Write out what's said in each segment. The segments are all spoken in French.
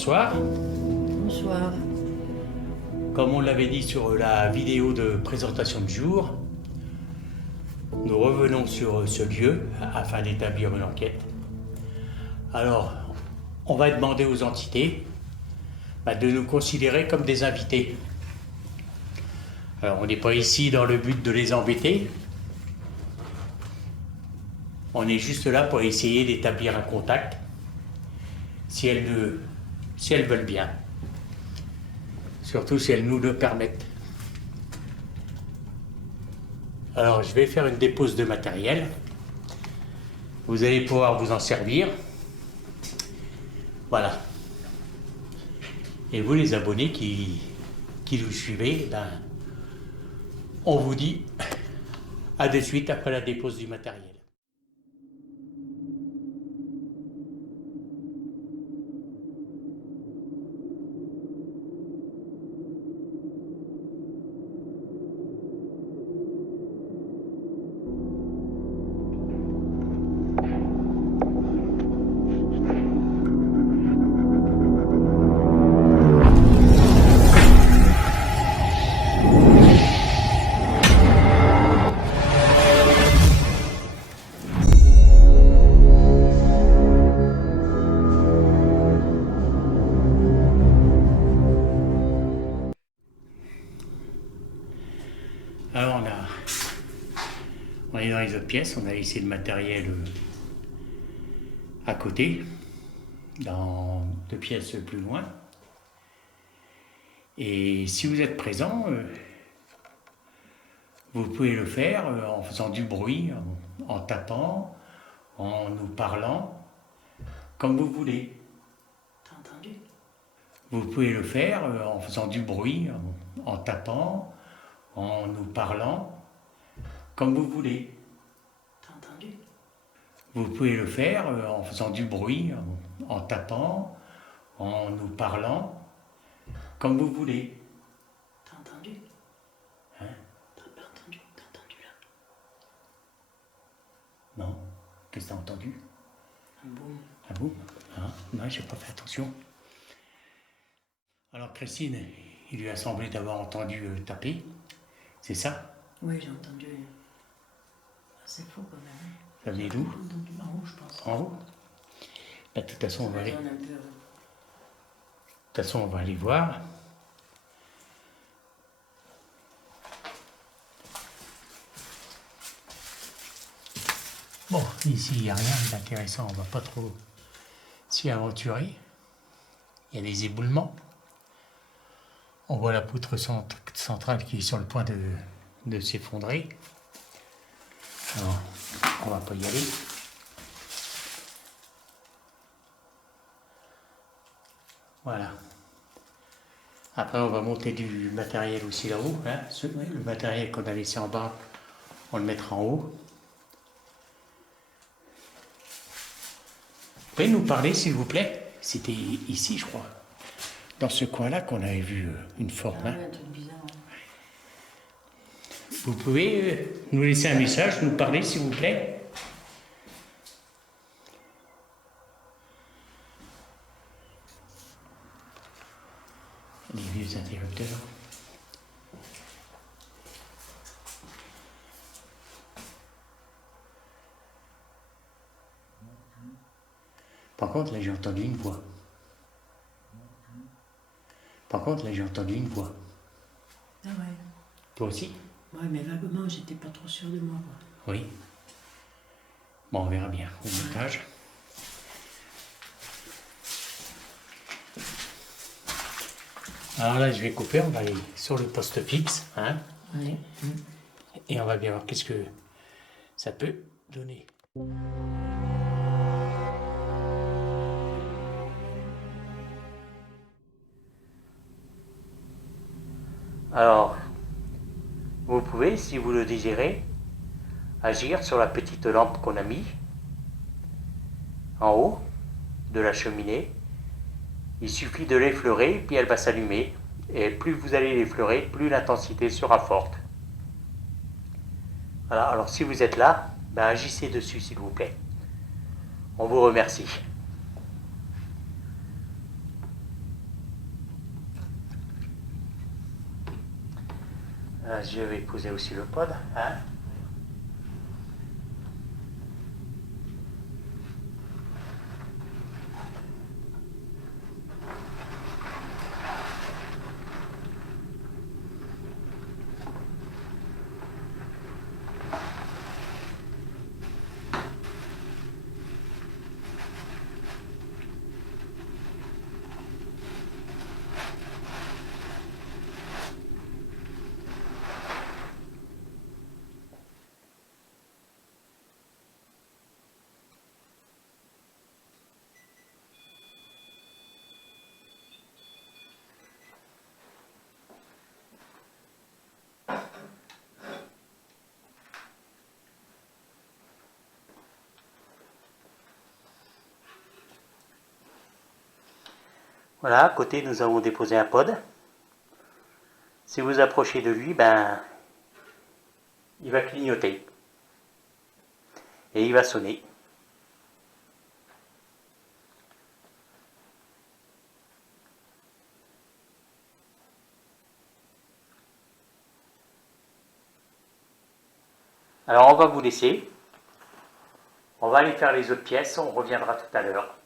bonsoir. Bonsoir. Comme on l'avait dit sur la vidéo de présentation du jour, nous revenons sur ce lieu afin d'établir une enquête. Alors, on va demander aux entités de nous considérer comme des invités. Alors, on n'est pas ici dans le but de les embêter. On est juste là pour essayer d'établir un contact, si elles veulent bien. Surtout si elles nous le permettent. Alors, je vais faire une dépose de matériel. Vous allez pouvoir vous en servir. Voilà. Et vous, les abonnés qui nous suivez, on vous dit à de suite après la dépose du matériel. Alors on est dans les autres pièces, on a laissé le matériel à côté, dans 2 pièces plus loin. Et si vous êtes présent, vous pouvez le faire en faisant du bruit, en tapant, en nous parlant, comme vous voulez. T'as entendu? Vous pouvez le faire en faisant du bruit, en tapant, en nous parlant, comme vous voulez. T'as entendu? Vous pouvez le faire en faisant du bruit, en tapant, en nous parlant, comme vous voulez. T'as entendu? Hein? T'as pas entendu? T'as entendu là? Non? Qu'est-ce que t'as entendu? Un boum. Ah bon? Ah, non, j'ai pas fait attention. Alors Christine, il lui a semblé d'avoir entendu taper, c'est ça? Oui, j'ai entendu. C'est faux quand même. Ça venait d'où? J'ai entendu en haut, je pense. En haut? De toute façon, on va aller. Ça résonne un peu. De toute façon, on va aller voir. Bon, ici, il n'y a rien d'intéressant, on ne va pas trop s'y aventurer. Il y a des éboulements. On voit la poutre centrale qui est sur le point de s'effondrer. Alors, on va pas y aller. Voilà. Après, on va monter du matériel aussi là-haut. Hein. Le matériel qu'on a laissé en bas, on le mettra en haut. Vous pouvez nous parler, s'il vous plaît? C'était ici, je crois. Dans ce coin-là qu'on avait vu une forme. Ah Hein. ouais, un truc bizarre. Hein. Vous pouvez nous laisser un message, nous parler, s'il vous plaît? Les vieux interrupteurs. Par contre, là, j'ai entendu une voix. Par contre, là, j'ai entendu une voix. Ah ouais. Toi aussi? Ouais, mais vaguement, j'étais pas trop sûre de moi, quoi. Oui. Bon, on verra bien au montage. Alors là, je vais couper, on va aller sur le poste fixe. Hein, Ouais. et on va bien voir qu'est-ce que ça peut donner. Alors, vous pouvez, si vous le désirez, agir sur la petite lampe qu'on a mis en haut de la cheminée. Il suffit de l'effleurer, puis elle va s'allumer. Et plus vous allez l'effleurer, plus l'intensité sera forte. Voilà, alors si vous êtes là, agissez dessus s'il vous plaît. On vous remercie. Là, je vais poser aussi le pod. Hein. Voilà, à côté, nous avons déposé un pod. Si vous approchez de lui, ben, il va clignoter. Et il va sonner. Alors, on va vous laisser. On va aller faire les autres pièces. On reviendra tout à l'heure.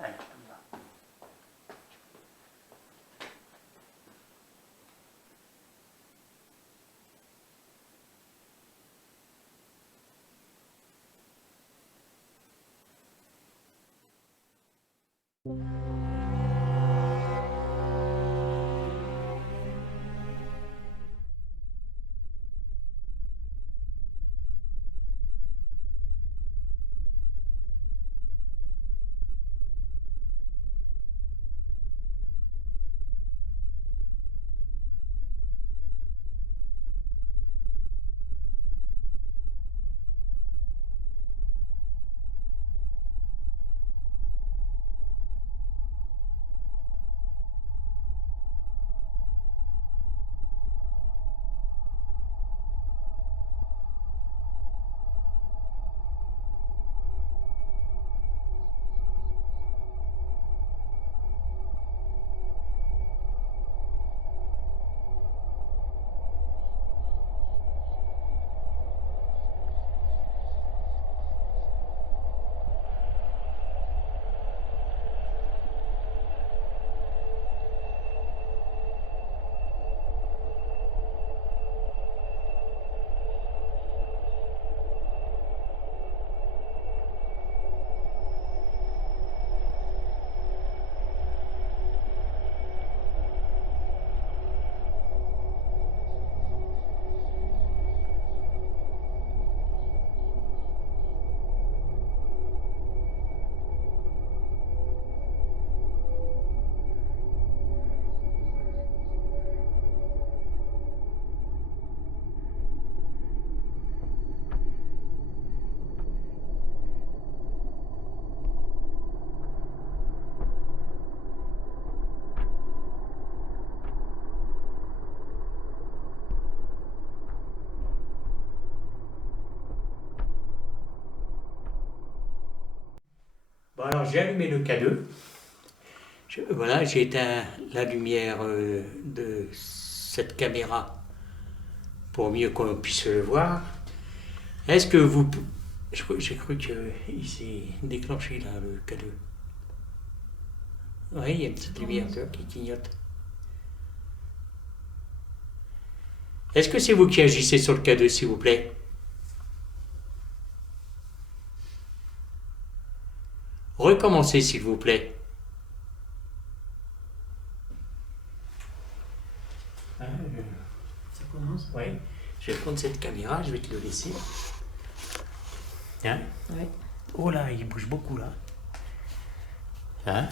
Allez, on y va. Bon, alors j'ai allumé le K2. Voilà, j'ai éteint la lumière de cette caméra pour mieux qu'on puisse le voir. Est-ce que vous... J'ai cru qu'il s'est déclenché là, le K2. Oui, il y a une petite lumière qui clignote. Est-ce que c'est vous qui agissez sur le K2, s'il vous plaît? Recommencez, s'il vous plaît. Ça commence? Oui. Je vais prendre cette caméra, je vais te le laisser. Hein? Oui. Oh là, il bouge beaucoup là. Hein?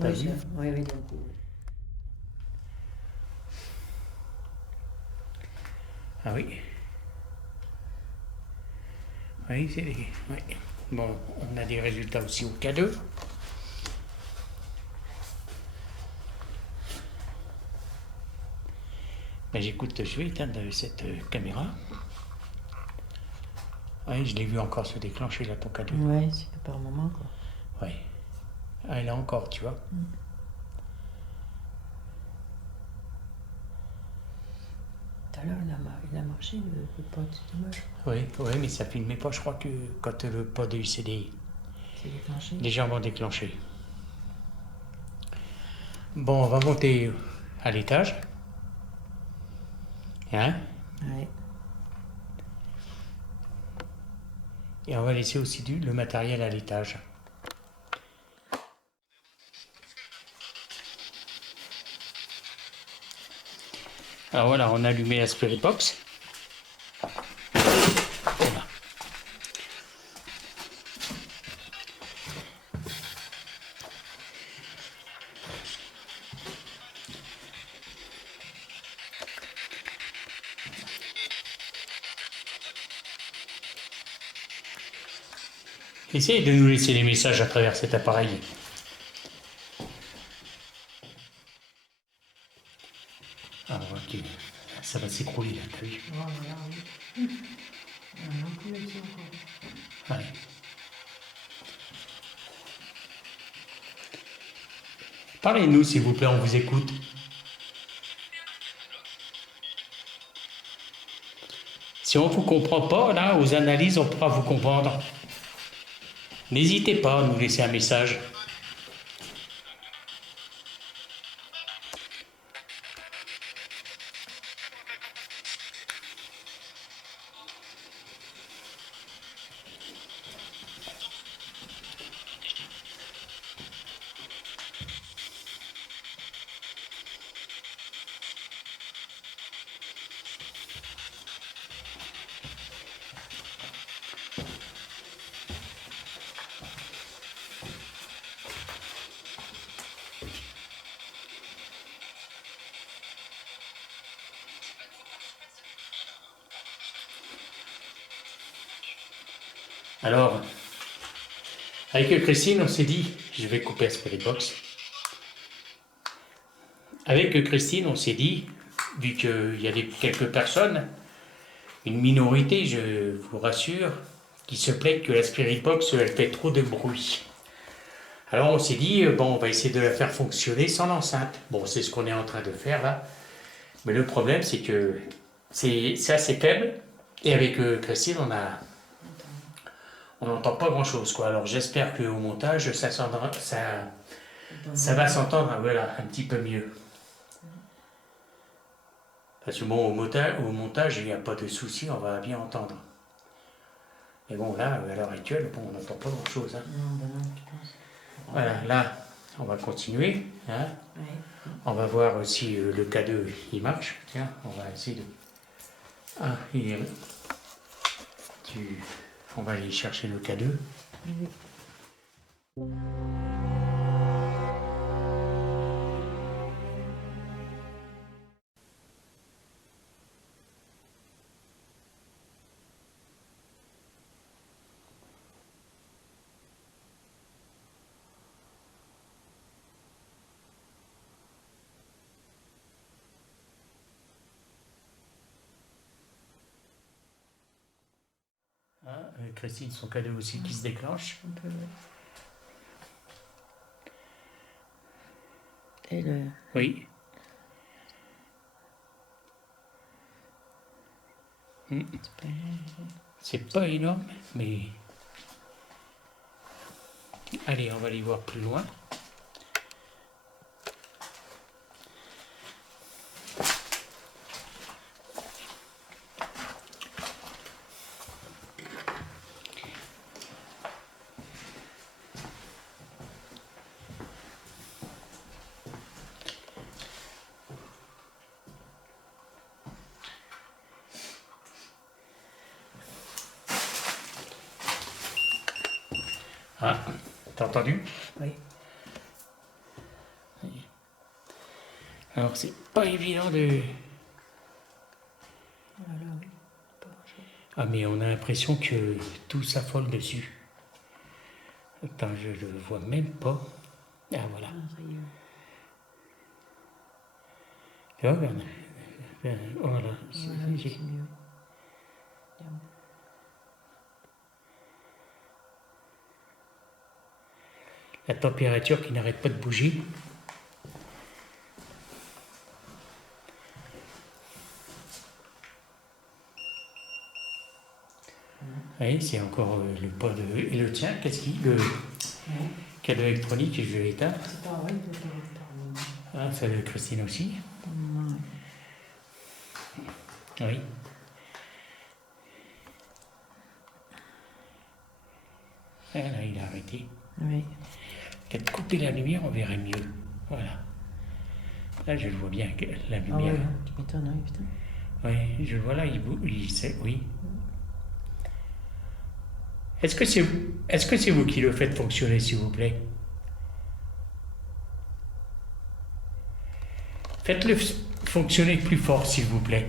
T'as vu? Oui, oui, d'un coup. Ah oui. Oui, c'est... Oui. Bon, on a des résultats aussi au K2. Ben, j'écoute, je vais éteindre cette caméra. Oui, je l'ai vu encore se déclencher là, ton K2. Oui, c'est que par moment, quoi. Oui. Ah, là encore, tu vois. alors, il a marché, le pod, c'est dommage. Oui, mais ça filmait pas, je crois que quand le pod a eu C'est déclenché. les jambes ont déclenché. Bon, on va monter à l'étage. Hein? Ouais. Et on va laisser aussi le matériel à l'étage. Alors voilà, on a allumé la Spirit Box. Voilà. Essayez de nous laisser des messages à travers cet appareil. Ah, ok. Ça va s'écrouler là, t'as vu? Oh, voilà, oui. On a un peu là-dessus encore. Ouais. Parlez-nous, s'il vous plaît, on vous écoute. Si on ne vous comprend pas, là, aux analyses, on pourra vous comprendre. N'hésitez pas à nous laisser un message. Alors, avec Christine, on s'est dit, je vais couper Spirit Box. Avec Christine, on s'est dit, vu qu'il y a quelques personnes, une minorité, je vous rassure, qui se plaignent que la Spirit Box, elle fait trop de bruit. Alors on s'est dit, bon, on va essayer de la faire fonctionner sans l'enceinte. Bon, c'est ce qu'on est en train de faire là. Mais le problème, c'est que c'est assez faible. Et avec Christine, on n'entend pas grand-chose, quoi. Alors j'espère qu'au montage, ça va s'entendre, voilà, un petit peu mieux. Parce que bon, au montage, il n'y a pas de souci, on va bien entendre. Mais bon, là, à l'heure actuelle, bon, on n'entend pas grand-chose. Hein. Non, non, je pense. Voilà, là, on va continuer. Hein. Ouais. On va voir si le K2, il marche. Tiens, on va essayer de... Ah, il est... On va aller chercher le K2. Oui. Ah, Christine, son K2 aussi qui se déclenche. Un peu, ouais. Et le... Oui. C'est pas énorme, mais... Allez, on va aller voir plus loin. Ah, t'as entendu? Oui. Alors, c'est pas évident de... Voilà, oui. Pas grand-chose. Ah, mais on a l'impression que tout s'affole dessus. Attends, je le vois même pas. Ah, voilà. Ah, ça y est. Tu vois, regarde. Voilà. Voilà, c'est mieux. Bien. La température qui n'arrête pas de bouger. Oui, c'est encore le pod. Et le tien, qu'est-ce qu'il. Le Ouais. cadeau électronique, je l'ai éteint. C'est pareil, je vais faire Ah, ça de Christine aussi. Oui. Ah, là, il a arrêté. Oui. Peut-être couper la lumière, on verrait mieux. Voilà. Là, je le vois bien, la Ah lumière. ouais, tu m'étonnes, oui, putain. Oui, je le vois là, il sait, oui. Est-ce que c'est vous qui le faites fonctionner, s'il vous plaît? Faites-le fonctionner plus fort, s'il vous plaît.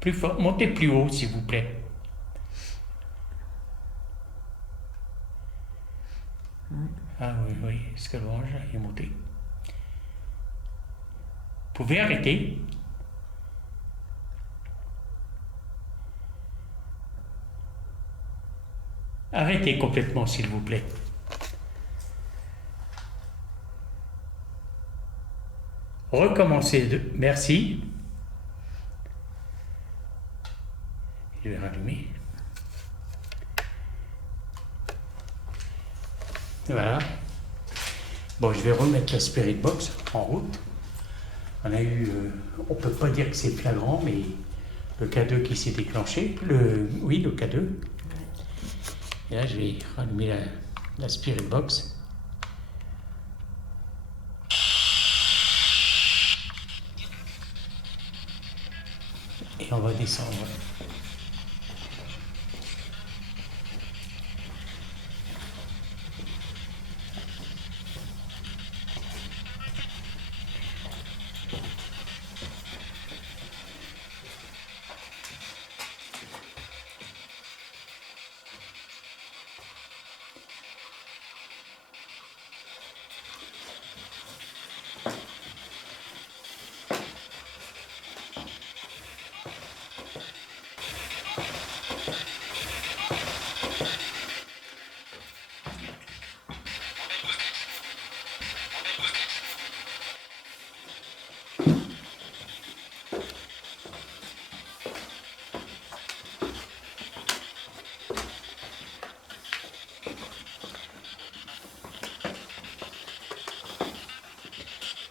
Plus fort. Montez plus haut, s'il vous plaît. Ah oui, oui, ce que l'orange est monté. Vous pouvez arrêter. Arrêtez complètement, s'il vous plaît. Recommencez. Merci. Je vais rallumer. Voilà. Bon, je vais remettre la Spirit Box en route. On a eu, on peut pas dire que c'est flagrant, mais le K2 qui s'est déclenché. Oui, le K2. Et là, je vais rallumer la Spirit Box. Et on va descendre.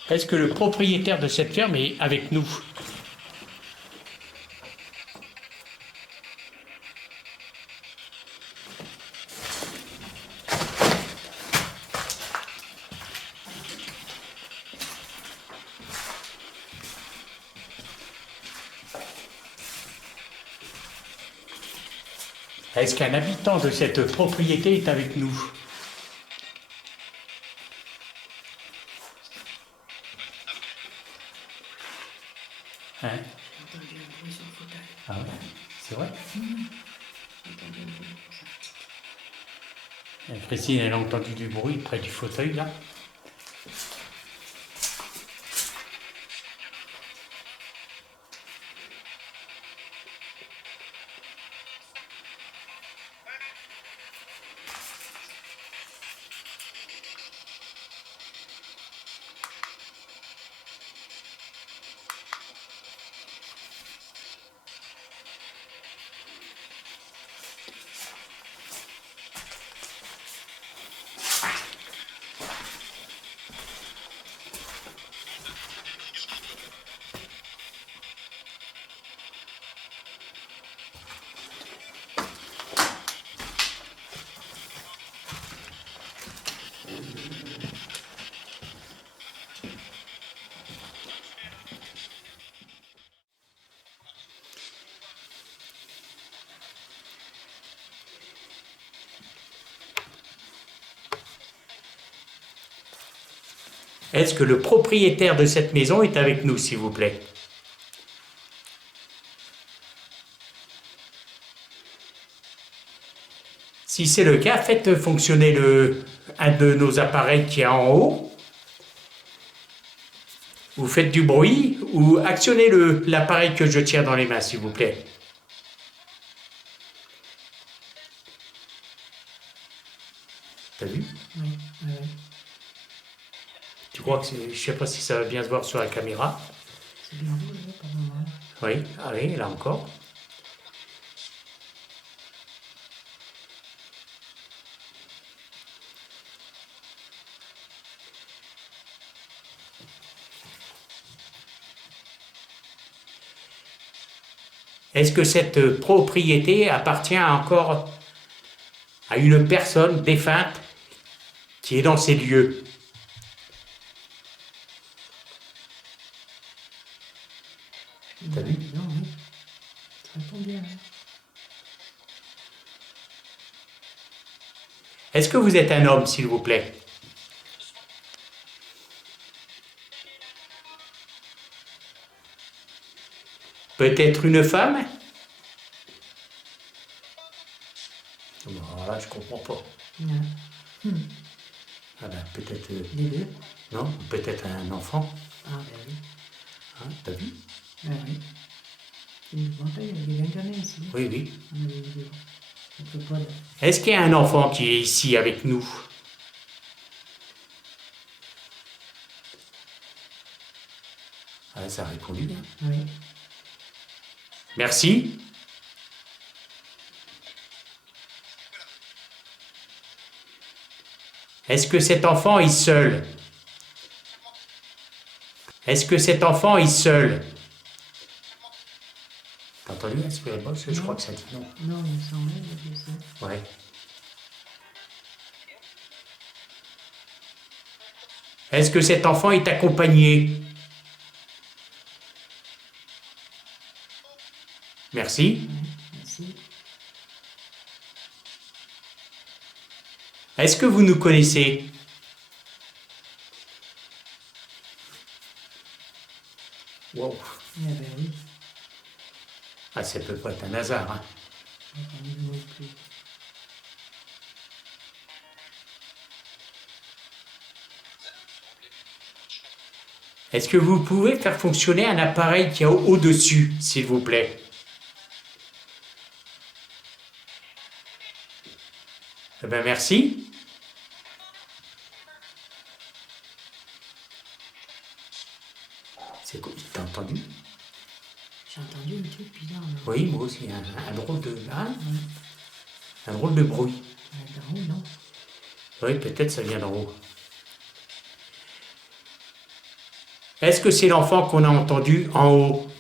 Est-ce que le propriétaire de cette ferme est avec nous? Est-ce qu'un habitant de cette propriété est avec nous? Hein? J'ai entendu un bruit sur le fauteuil. Ah ouais, c'est vrai? J'ai entendu un bruit pour ça. Christine, elle a entendu du bruit près du fauteuil, là. Est-ce que le propriétaire de cette maison est avec nous, s'il vous plaît? Si c'est le cas, faites fonctionner un de nos appareils qui est en haut. Vous faites du bruit ou actionnez l'appareil que je tiens dans les mains, s'il vous plaît. T'as vu? Oui, oui. Tu crois que je ne sais pas si ça va bien se voir sur la caméra. C'est bien rouge, là, pas mal. Oui, allez, là encore. Est-ce que cette propriété appartient encore à une personne défunte qui est dans ces lieux? T'as vu? Non, oui. Ça répond bien. Hein. Est-ce que vous êtes un homme, s'il vous plaît? Peut-être une femme? Bon, alors là, je comprends pas. Ouais. Ah ben, peut-être... Les deux. non, peut-être un enfant. Ah, ben oui. Hein, t'as vu? Ben oui. Je me rappelle, il y avait un gamin ici. Oui, oui. On avait une vidéo. On peut pas le... Est-ce qu'il y a un enfant qui est ici avec nous? Ah, ça a répondu. Hein. Oui. Merci. Est-ce que cet enfant est seul? Est-ce que cet enfant est seul? T'as entendu Esprit Boss? Je crois que ça dit non. Non, il me semblait, il y avait ça. Ouais. Est-ce que cet enfant est accompagné? Merci. Ouais, merci. Est-ce que vous nous connaissez? Wow. Eh ben oui. Ah, ça peut pas être un hasard. Hein. Attends, moi plus. Est-ce que vous pouvez faire fonctionner un appareil qui est au-dessus, s'il vous plaît? Eh bien, merci. C'est quoi? T'as entendu? J'ai entendu un truc bizarre. Là. Oui, moi aussi, un drôle de... Hein? Ouais. Un drôle de bruit. D'en haut, non? Oui, peut-être ça vient d'en haut. Est-ce que c'est l'enfant qu'on a entendu en haut?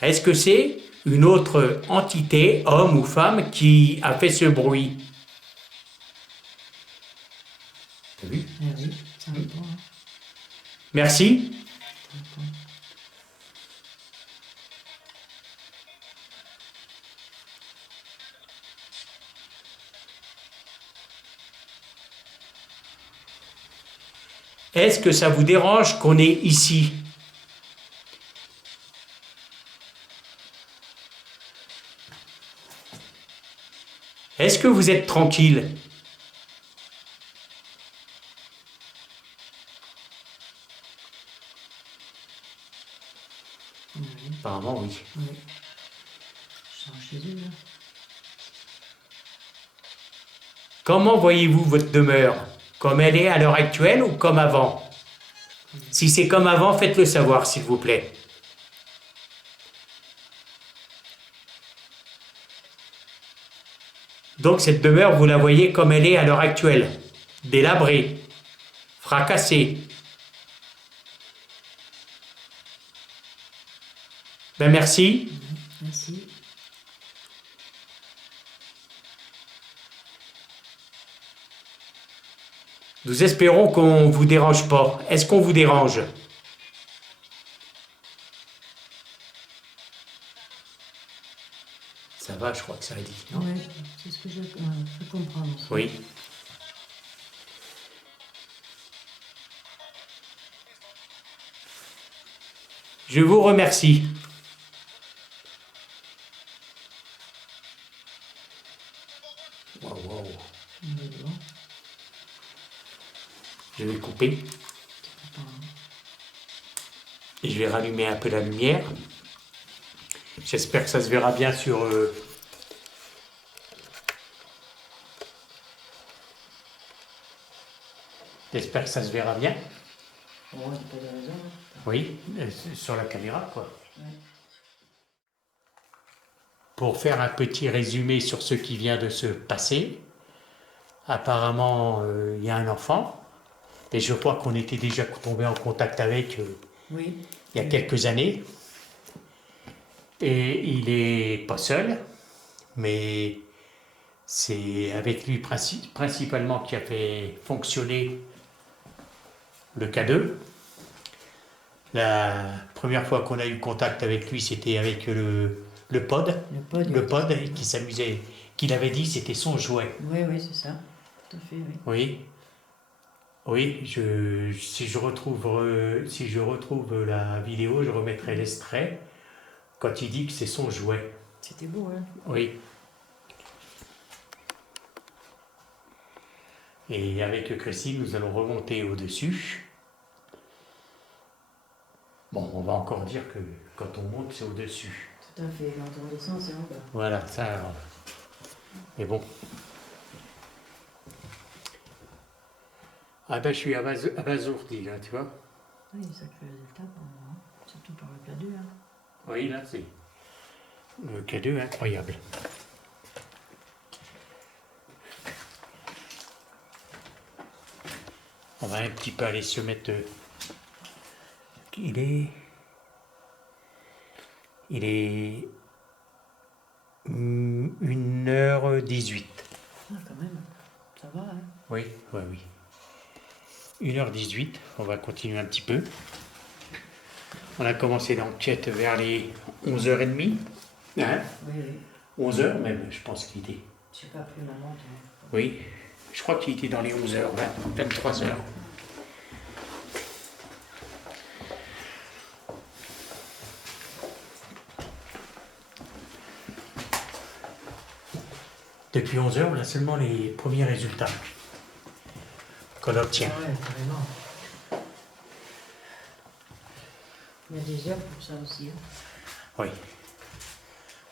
Est-ce que c'est une autre entité, homme ou femme, qui a fait ce bruit? T'as vu? Eh oui, ça répond. Hein. Merci. Ça répond. Est-ce que ça vous dérange qu'on est ici? Est-ce que vous êtes tranquille? Oui. Apparemment, oui. Oui. Je sors chez eux, là. Comment voyez-vous votre demeure? Comme elle est à l'heure actuelle ou comme avant? Si c'est comme avant, faites-le savoir, s'il vous plaît. Donc cette demeure, vous la voyez comme elle est à l'heure actuelle. Délabrée, fracassée. Ben merci. Merci. Nous espérons qu'on ne vous dérange pas. Est-ce qu'on vous dérange? Ça va, je crois que ça a dit, non? Oui, c'est ce que je comprends. Aussi. Oui. Je vous remercie. Wow, wow. Bon. Je vais couper. Et je vais rallumer un peu la lumière. J'espère que ça se verra bien sur... J'espère que ça se verra bien. Ouais, pas de raison. Hein. Oui, sur la caméra, quoi. Ouais. Pour faire un petit résumé sur ce qui vient de se passer, apparemment, il y a un enfant. Et je crois qu'on était déjà tombé en contact avec Oui. il y a quelques années. Et il n'est pas seul, mais c'est avec lui principalement qui a fait fonctionner le K2. La première fois qu'on a eu contact avec lui, c'était avec le pod. Le pod qui s'amusait, qu'il avait dit c'était son jouet. Oui, oui, c'est ça. Tout à fait, oui. Oui. Oui, si je retrouve la vidéo, je remettrai l'extrait quand il dit que c'est son jouet. C'était beau, hein? Oui. Et avec Christine, nous allons remonter au-dessus. Bon, on va encore dire que quand on monte, c'est au-dessus. Tout à fait. Quand on descend, c'est en bas. Voilà, ça. Mais bon. Ah ben, je suis abasourdi, là, tu vois. Oui, sacré résultat pour le moment. Surtout par le K2, hein. Oui, là, c'est le K2 incroyable. On va un petit peu aller se mettre. Il est 1h18. Ah, quand même. Ça va, hein? Oui, oui, oui. 1h18, on va continuer un petit peu. On a commencé l'enquête vers les 11h30. Hein? Oui, oui. 11h même, je pense qu'il était. Je sais pas plus la montre. Oui, je crois qu'il était dans les 11h, 23h. Depuis 11h, on a seulement les premiers résultats qu'on obtient. Ah ouais, carrément. Il y a des heures pour ça aussi, hein. Oui.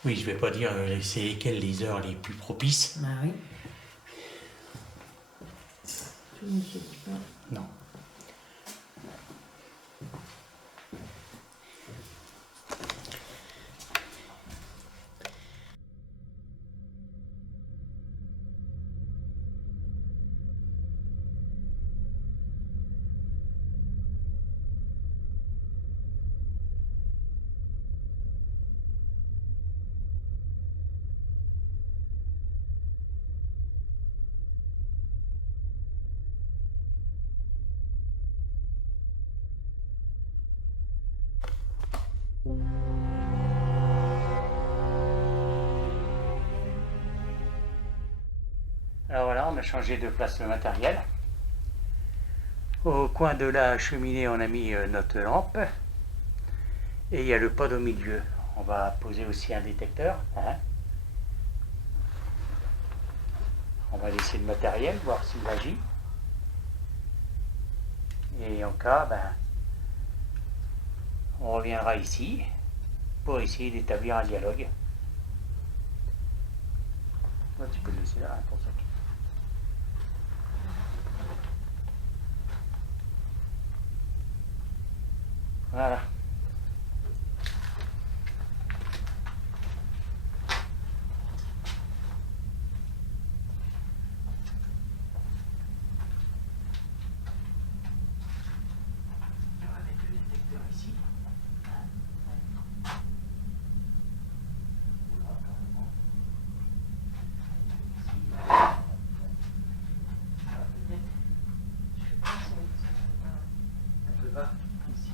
Oui, je ne vais pas dire c'est lesquelles les heures les plus propices. Bah oui. Tout ne se dit pas. Non. Alors voilà, on a changé de place le matériel. Au coin de la cheminée, on a mis notre lampe. Et il y a le pod au milieu. On va poser aussi un détecteur. Hein. On va laisser le matériel, voir s'il agit. Et en cas, on reviendra ici pour essayer d'établir un dialogue. Là, tu peux le laisser là, hein, pour ça. Voilà. On va mettre le détecteur ici. Un peu bas, ici.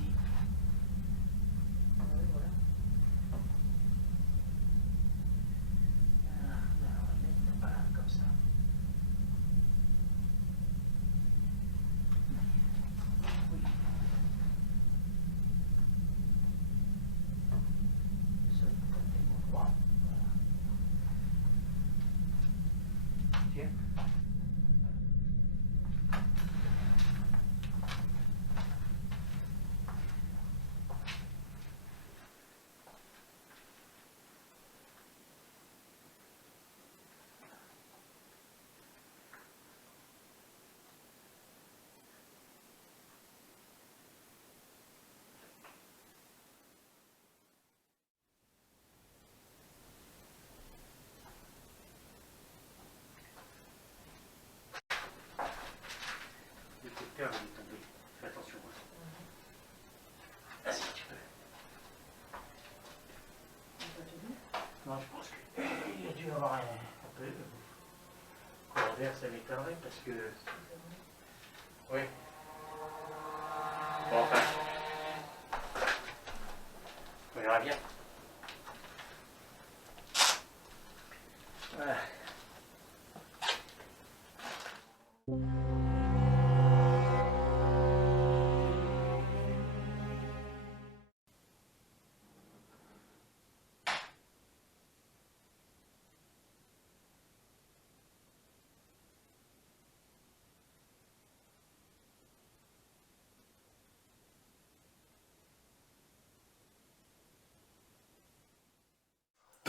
l'envers, ça m'étonnerait parce que... Oui. Bon, enfin... On verra bien. Voilà.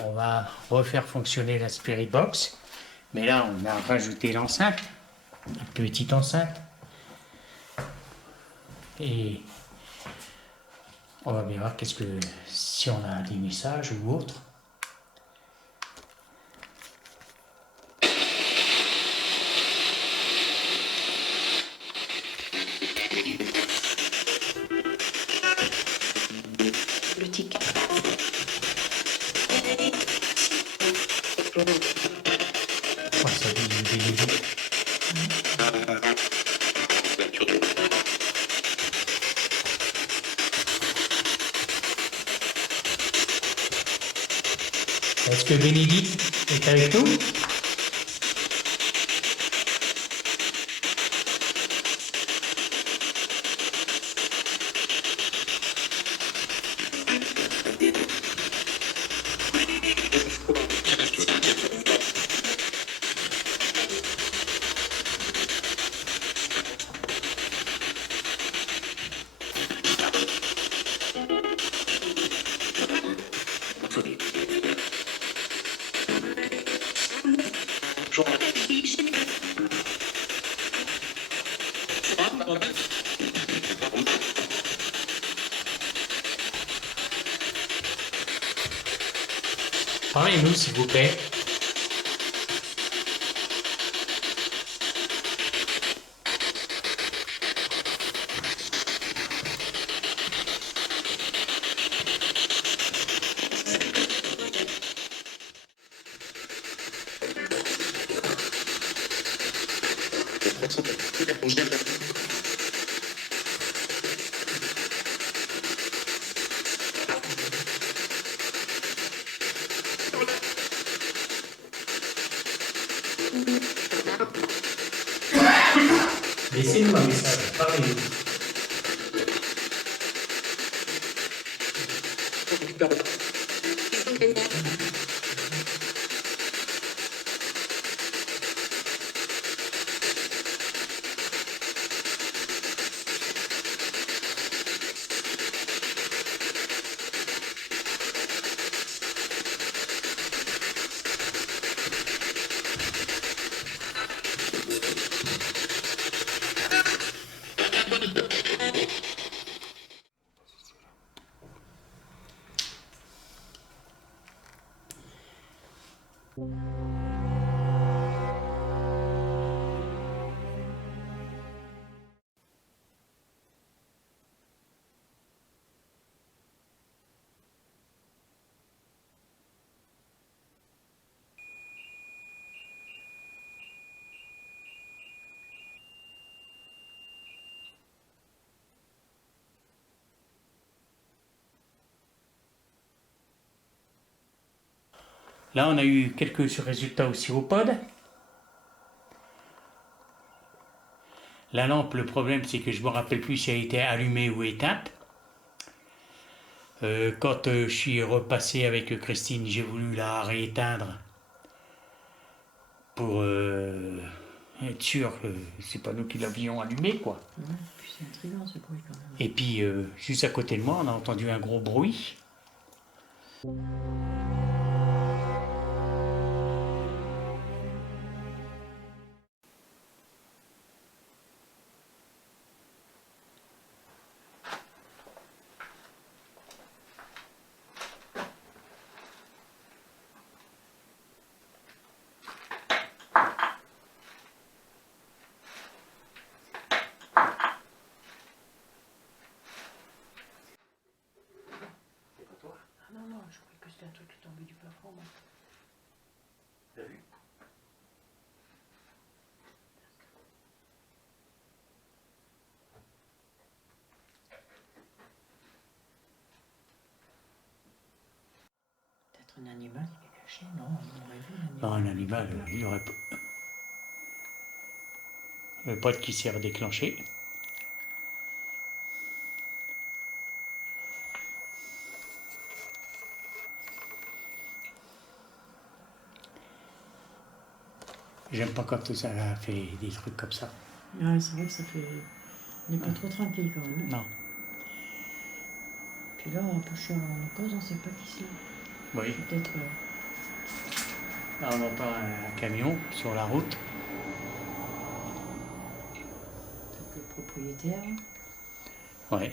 On va refaire fonctionner la Spirit Box, mais là on a rajouté l'enceinte, une petite enceinte, et on va bien voir qu'est-ce que si on a des messages ou autre. Le tic. Oh, ça dit. Est-ce que Bénédicte est avec nous? Parlez-nous s'il vous plaît. Laissez-nous un message, parlez-nous. Là, on a eu quelques résultats aussi au pod. La lampe, le problème, c'est que je ne me rappelle plus si elle était allumée ou éteinte. Quand je suis repassé avec Christine, j'ai voulu la rééteindre pour être sûr que c'est pas nous qui l'avions allumée, quoi. Ouais, puis c'est intriguant ce bruit quand même. Et puis, juste à côté de moi, on a entendu un gros bruit. Ah non, non, je croyais que c'était un truc qui tombait du plafond. Moi. T'as vu? Un animal qui est caché, non, on aurait vu un Non, animal. un animal, il n'aurait pas. Le pote qui s'est redéclenché. J'aime pas quand ça fait des trucs comme ça. Ouais, c'est vrai que ça fait. On n'est pas trop tranquille quand même. Non. Puis là, on peut chercher en cause, on sait pas qui c'est. Oui. Peut-être. Là, on entend un camion sur la route. Peut-être le propriétaire. Ouais.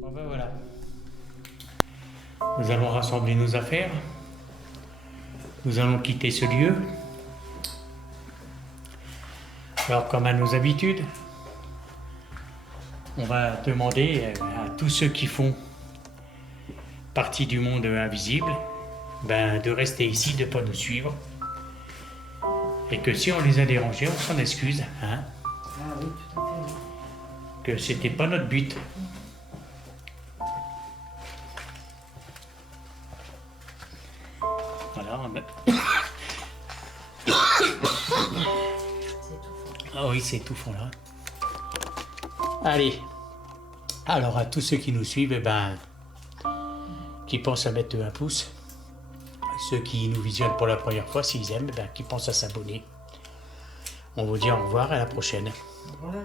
Bon ben voilà. Nous allons rassembler nos affaires. Nous allons quitter ce lieu. Alors, comme à nos habitudes, on va demander à tous ceux qui font partie du monde invisible de rester ici, de ne pas nous suivre. Et que si on les a dérangés, on s'en excuse. Hein, Ah oui, tout à fait. Oui. que c'était pas notre but. Voilà. Ah oui, c'est étouffant là. Allez. Alors à tous ceux qui nous suivent, qui pensent à mettre un pouce. Ceux qui nous visionnent pour la première fois, s'ils aiment, qui pensent à s'abonner. On vous dit au revoir, à la prochaine. Voilà.